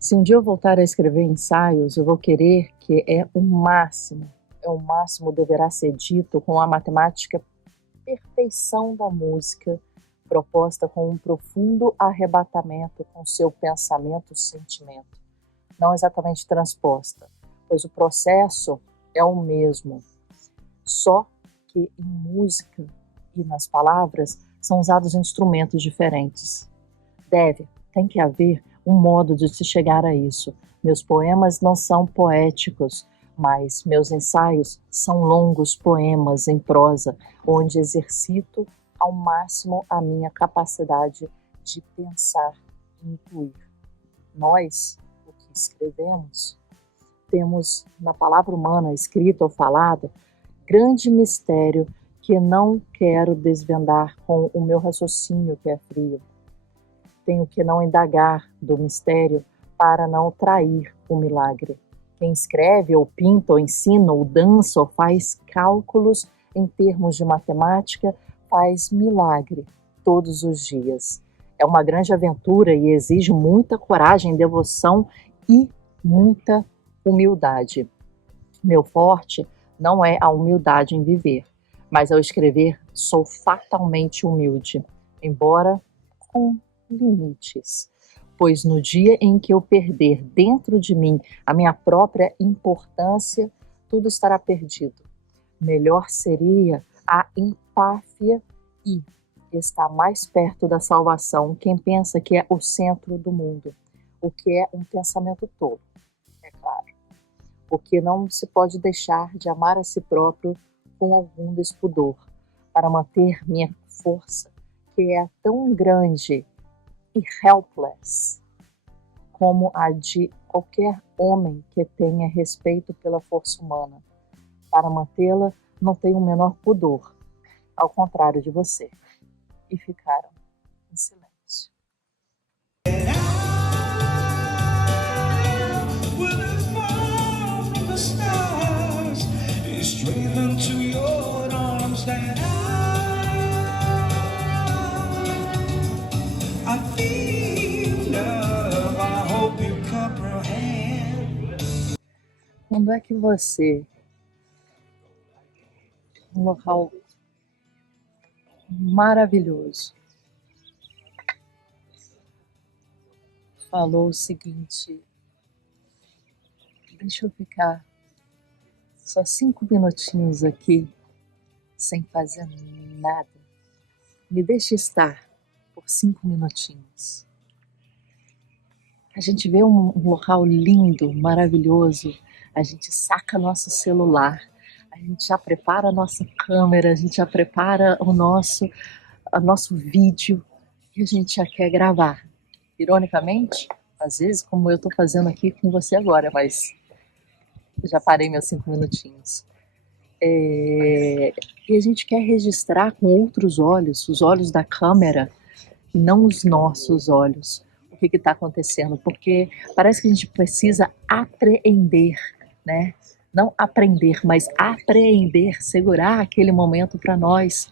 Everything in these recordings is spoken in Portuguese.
Se um dia eu voltar a escrever ensaios, eu vou querer que o máximo deverá ser dito com a matemática perfeição da música, proposta com um profundo arrebatamento com seu pensamento-sentimento, não exatamente transposta, pois o processo é o mesmo, só que em música e nas palavras são usados instrumentos diferentes. Tem que haver um modo de se chegar a isso. Meus poemas não são poéticos, mas meus ensaios são longos poemas em prosa, onde exercito ao máximo a minha capacidade de pensar e incluir. Nós, o que escrevemos, temos na palavra humana, escrita ou falada, grande mistério que não quero desvendar com o meu raciocínio que é frio. Tenho que não indagar do mistério para não trair o milagre. Quem escreve, ou pinta, ou ensina, ou dança, ou faz cálculos em termos de matemática, faz milagre todos os dias. É uma grande aventura e exige muita coragem, devoção e muita humildade. Meu forte não é a humildade em viver, mas ao escrever sou fatalmente humilde, embora com limites, pois no dia em que eu perder dentro de mim a minha própria importância, tudo estará perdido. Melhor seria a empáfia e estar mais perto da salvação quem pensa que é o centro do mundo, o que é um pensamento tolo, é claro, porque não se pode deixar de amar a si próprio com algum despudor, para manter minha força, que é tão grande e helpless como a de qualquer homem que tenha respeito pela força humana. Para mantê-la, não tenho o menor pudor, ao contrário de você. E ficaram em silêncio. Quando é que você, um local maravilhoso, falou o seguinte: deixa eu ficar só 5 minutinhos aqui, sem fazer nada. Me deixe estar por 5 minutinhos. A gente vê um local lindo, maravilhoso, a gente saca nosso celular, a gente já prepara a nossa câmera, a gente já prepara o nosso vídeo e a gente já quer gravar. Ironicamente, às vezes, como eu estou fazendo aqui com você agora, mas já parei meus 5 minutinhos. E a gente quer registrar com outros olhos, os olhos da câmera, e não os nossos olhos, o que está acontecendo, porque parece que a gente precisa apreender, né? Não aprender, mas apreender, segurar aquele momento para nós,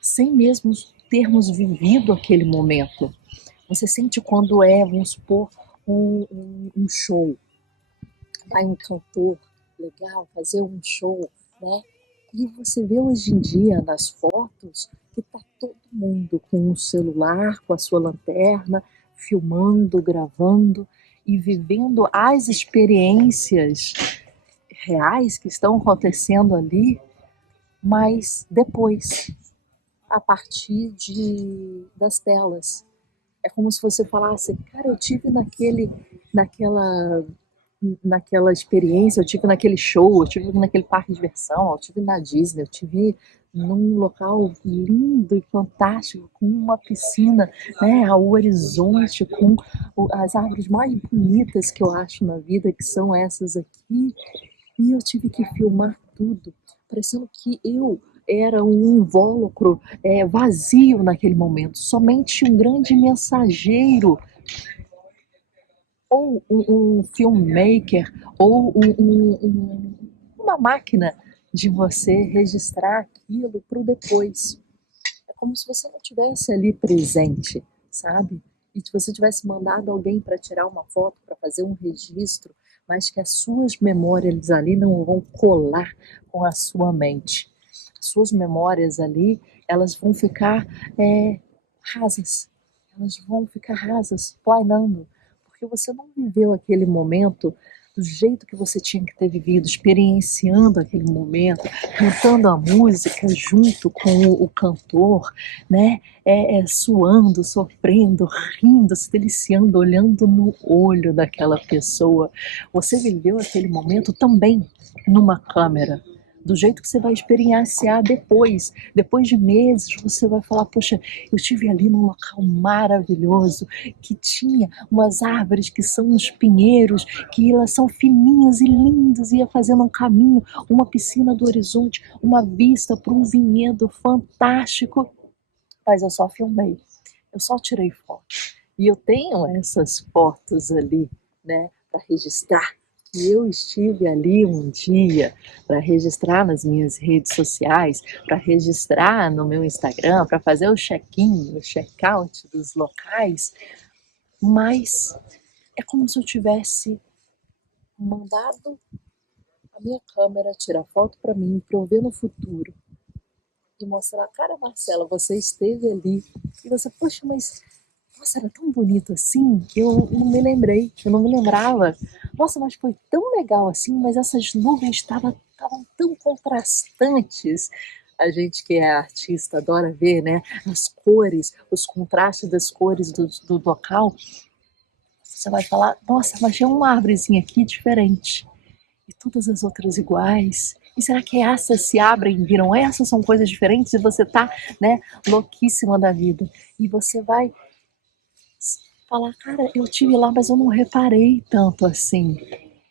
sem mesmo termos vivido aquele momento. Você sente quando vamos supor, um show, vai um cantor legal fazer um show, né? E você vê hoje em dia nas fotos que tá todo mundo com o celular, com a sua lanterna, filmando, gravando e vivendo as experiências reais que estão acontecendo ali, mas depois, a partir das telas. É como se você falasse, cara, eu tive naquela experiência, eu tive naquele show, eu tive naquele parque de diversão, eu tive na Disney, eu tive num local lindo e fantástico, com uma piscina, né, ao horizonte, com as árvores mais bonitas que eu acho na vida, que são essas aqui, e eu tive que filmar tudo, parecendo que eu era um invólucro vazio naquele momento, somente um grande mensageiro, ou um filmmaker, ou uma máquina de você registrar aquilo para o depois. É como se você não estivesse ali presente, sabe? e se você tivesse mandado alguém para tirar uma foto, para fazer um registro, mas que as suas memórias ali não vão colar com a sua mente. As suas memórias ali, elas vão ficar rasas, elas vão ficar rasas, planeando, porque você não viveu aquele momento do jeito que você tinha que ter vivido, experienciando aquele momento, cantando a música junto com o cantor, né? Suando, sofrendo, rindo, se deliciando, olhando no olho daquela pessoa. Você viveu aquele momento também numa câmera, do jeito que você vai experienciar depois de meses, você vai falar, poxa, eu estive ali num local maravilhoso, que tinha umas árvores que são uns pinheiros, que elas são fininhas e lindas, ia fazendo um caminho, uma piscina do horizonte, uma vista para um vinhedo fantástico, mas eu só filmei, eu só tirei foto. E eu tenho essas fotos ali, né, para registrar que eu estive ali um dia, para registrar nas minhas redes sociais, para registrar no meu Instagram, para fazer o check-in, o check-out dos locais, mas é como se eu tivesse mandado a minha câmera tirar foto para mim, para eu ver no futuro e mostrar, cara, Marcela, você esteve ali. E você, poxa, mas nossa, era tão bonito assim que eu não me lembrei, eu não me lembrava. Nossa, mas foi tão legal assim, mas essas nuvens estavam tão contrastantes. A gente que é artista adora ver, né? As cores, os contrastes das cores do local. Você vai falar, nossa, mas tinha uma árvorezinha aqui diferente. E todas as outras iguais. E será que essas se abrem e viram essas? São coisas diferentes e você tá, né, louquíssima da vida. E você vai falar, cara, eu tive lá, mas eu não reparei tanto assim.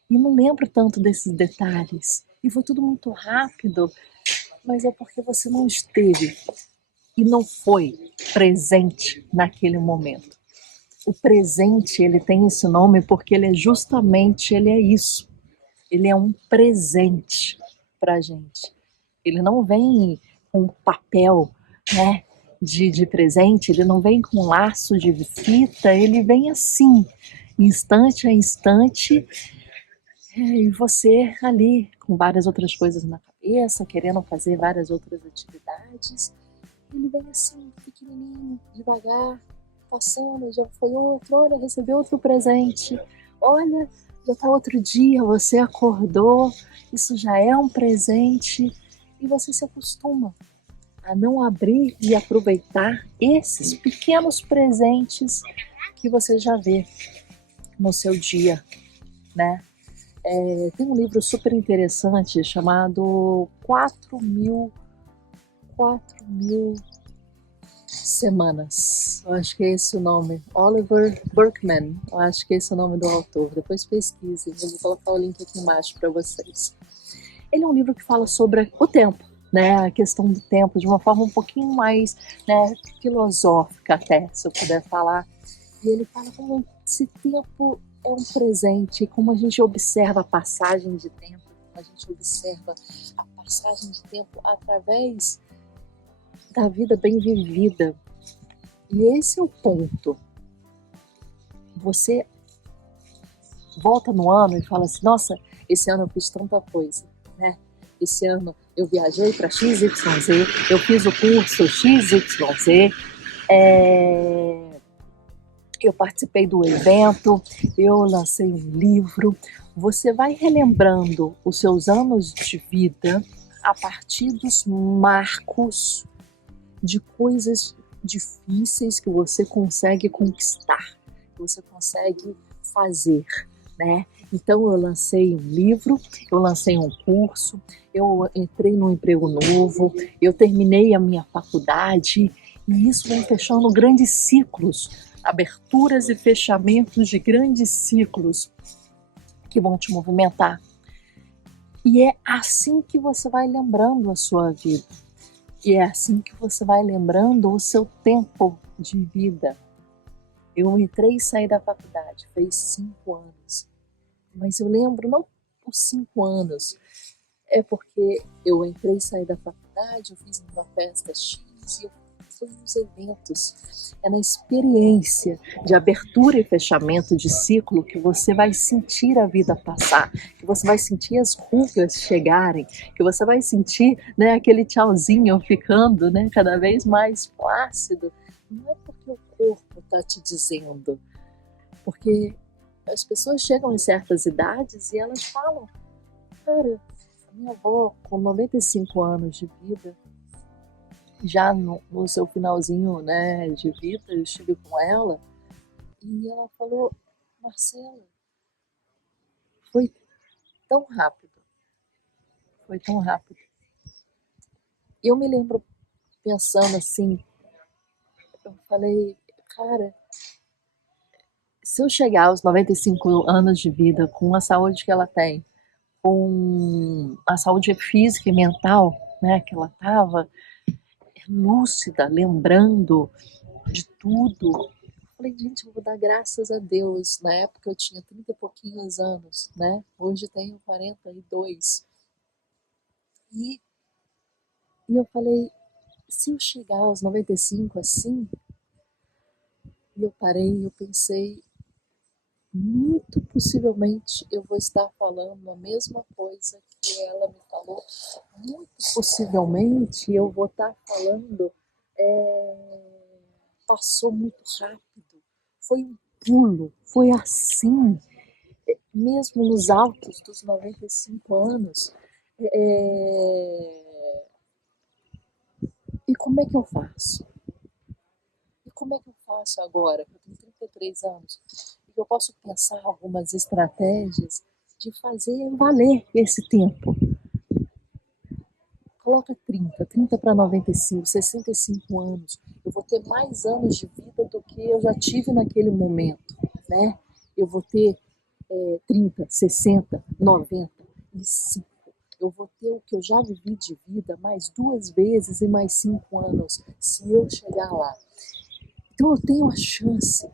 E não lembro tanto desses detalhes. E foi tudo muito rápido, mas é porque você não esteve e não foi presente naquele momento. O presente, ele tem esse nome porque ele é justamente, ele é isso. Ele é um presente pra gente. Ele não vem com papel, né, de presente, ele não vem com laço de fita, ele vem assim, instante a instante, e você ali com várias outras coisas na cabeça, querendo fazer várias outras atividades, ele vem assim, pequenininho, devagar, passando, já foi outro, olha, recebeu outro presente, olha, já está outro dia, você acordou, isso já é um presente, e você se acostuma a não abrir e aproveitar esses pequenos presentes que você já vê no seu dia, né? Tem um livro super interessante chamado 4.000 Semanas. Eu acho que é esse o nome. Oliver Burkeman. Eu acho que é esse o nome do autor. Depois pesquisem. Eu vou colocar o link aqui embaixo para vocês. Ele é um livro que fala sobre o tempo, né? A questão do tempo de uma forma um pouquinho mais, né, filosófica até, se eu puder falar. E ele fala como esse tempo é um presente, como a gente observa a passagem de tempo, como a gente observa a passagem de tempo através da vida bem vivida. E esse é o ponto. Você volta no ano e fala assim, nossa, esse ano eu fiz tanta coisa, né? Esse ano eu viajei para XYZ, eu fiz o curso XYZ, eu participei do evento, eu lancei um livro. Você vai relembrando os seus anos de vida a partir dos marcos de coisas difíceis que você consegue conquistar, que você consegue fazer, né? Então eu lancei um livro, eu lancei um curso, eu entrei num emprego novo, eu terminei a minha faculdade e isso vem fechando grandes ciclos, aberturas e fechamentos de grandes ciclos que vão te movimentar. E é assim que você vai lembrando a sua vida. E é assim que você vai lembrando o seu tempo de vida. Eu entrei e saí da faculdade, fez 5 anos. Mas eu lembro, não por 5 anos, é porque eu entrei e saí da faculdade, eu fiz uma festa X, foi nos eventos, é na experiência de abertura e fechamento de ciclo que você vai sentir a vida passar, que você vai sentir as rugas chegarem, que você vai sentir, né, aquele tchauzinho ficando, né, cada vez mais plácido. Não é porque o corpo está te dizendo, porque as pessoas chegam em certas idades e elas falam, cara, minha avó com 95 anos de vida, já no seu finalzinho, né, de vida, eu estive com ela e ela falou, Marcela, foi tão rápido, foi tão rápido. Eu me lembro pensando assim, eu falei, cara, se eu chegar aos 95 anos de vida com a saúde que ela tem, com a saúde física e mental, né, que ela estava, lúcida, lembrando de tudo. Falei, gente, eu vou dar graças a Deus. Na época eu tinha 30 e pouquinhos anos, né? Hoje tenho 42. E, e eu falei, se eu chegar aos 95 assim, e eu parei, eu pensei, muito possivelmente eu vou estar falando a mesma coisa que ela me falou. Muito possivelmente eu vou estar falando, passou muito rápido, foi um pulo, foi assim, mesmo nos altos dos 95 anos. E como é que eu faço? E como é que eu faço agora, que eu tenho 33 anos, e que eu posso pensar algumas estratégias de fazer valer esse tempo? Coloca 30 para 95, 65 anos. Eu vou ter mais anos de vida do que eu já tive naquele momento, né? Eu vou ter 30, 60, 95. Eu vou ter o que eu já vivi de vida mais 2 vezes em mais 5 anos, se eu chegar lá. Então eu tenho a chance.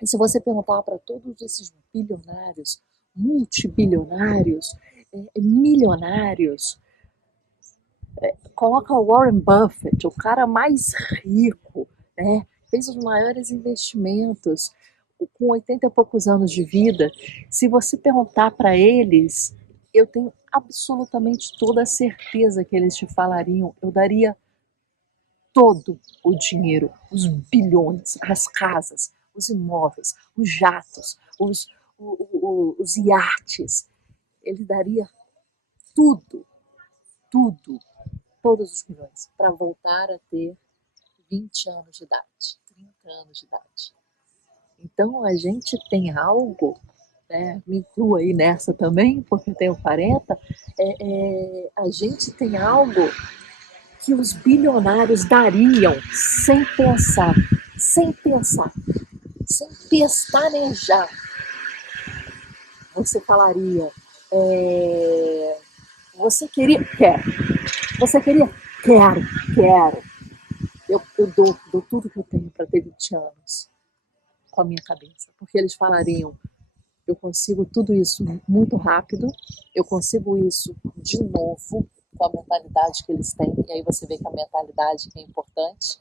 E se você perguntar para todos esses bilionários, multibilionários, milionários, coloca o Warren Buffett, o cara mais rico, né? Fez os maiores investimentos com 80 e poucos anos de vida. Se você perguntar para eles, eu tenho absolutamente toda a certeza que eles te falariam, eu daria todo o dinheiro, os bilhões, as casas, os imóveis, os jatos, os iates. Ele daria tudo, tudo, todos os milhões, para voltar a ter 20 anos de idade, 30 anos de idade. Então a gente tem algo, né, me incluo aí nessa também, porque eu tenho 40, a gente tem algo que os bilionários dariam sem pensar, sem pensar, sem pestanejar. Você falaria, você queria? Quero. Você queria? Quero, quero. Eu dou tudo que eu tenho para ter 20 anos com a minha cabeça. Porque eles falariam, eu consigo tudo isso muito rápido, eu consigo isso de novo com a mentalidade que eles têm. E aí você vê que a mentalidade é importante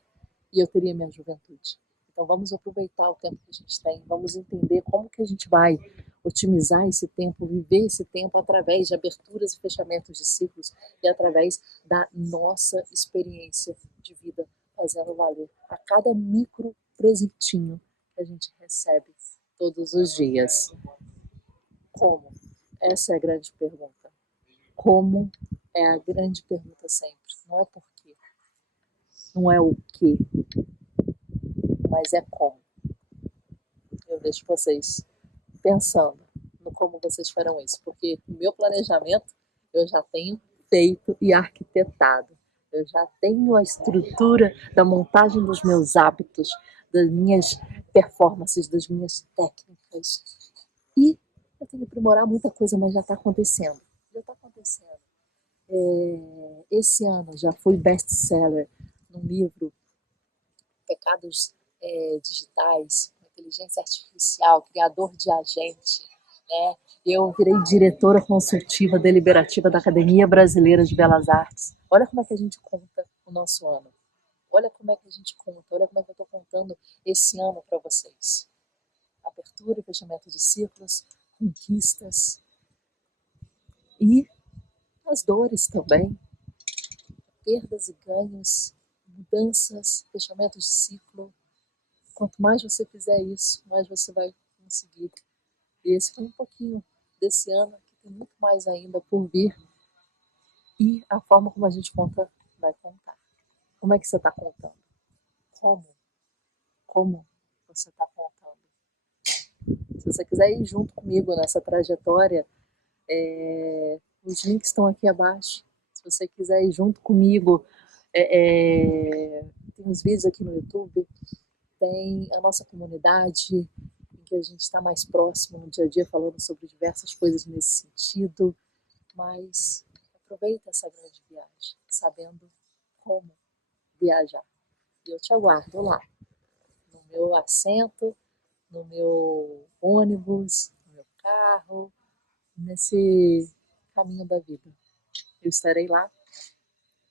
e eu teria minha juventude. Então vamos aproveitar o tempo que a gente tem, vamos entender como que a gente vai otimizar esse tempo, viver esse tempo através de aberturas e fechamentos de ciclos e através da nossa experiência de vida, fazendo valer a cada micro presentinho que a gente recebe todos os dias. Como? Essa é a grande pergunta. Como é a grande pergunta sempre. Não é por quê, não é o que, mas é como. Eu deixo vocês pensando no como vocês farão isso, porque o meu planejamento eu já tenho feito e arquitetado. Eu já tenho a estrutura da montagem dos meus hábitos, das minhas performances, das minhas técnicas. E eu tenho que aprimorar muita coisa, mas já está acontecendo. Já está acontecendo. Esse ano já fui best-seller no livro Pecados Digitais, Inteligência Artificial, Criador de Agente. Né? Eu virei diretora consultiva deliberativa da Academia Brasileira de Belas Artes. Olha como é que a gente conta o nosso ano. Olha como é que a gente conta, olha como é que eu estou contando esse ano para vocês. Abertura e fechamento de ciclos, conquistas e as dores também, perdas e ganhos, mudanças, fechamentos de ciclo. Quanto mais você fizer isso, mais você vai conseguir. E esse foi um pouquinho desse ano, que tem muito mais ainda por vir. E a forma como a gente conta, vai contar. Como é que você está contando? Como? Como você está contando? Se você quiser ir junto comigo nessa trajetória, os links estão aqui abaixo. Se você quiser ir junto comigo, tem uns vídeos aqui no YouTube, tem a nossa comunidade, em que a gente está mais próximo no dia a dia, falando sobre diversas coisas nesse sentido. Mas aproveita essa grande viagem, sabendo como viajar. E eu te aguardo lá, no meu assento, no meu ônibus, no meu carro, nesse caminho da vida. Eu estarei lá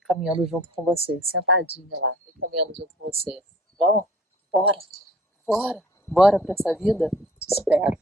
caminhando junto com você, sentadinha lá e caminhando junto com você. Vamos? Bora, bora, bora para essa vida? Te espero.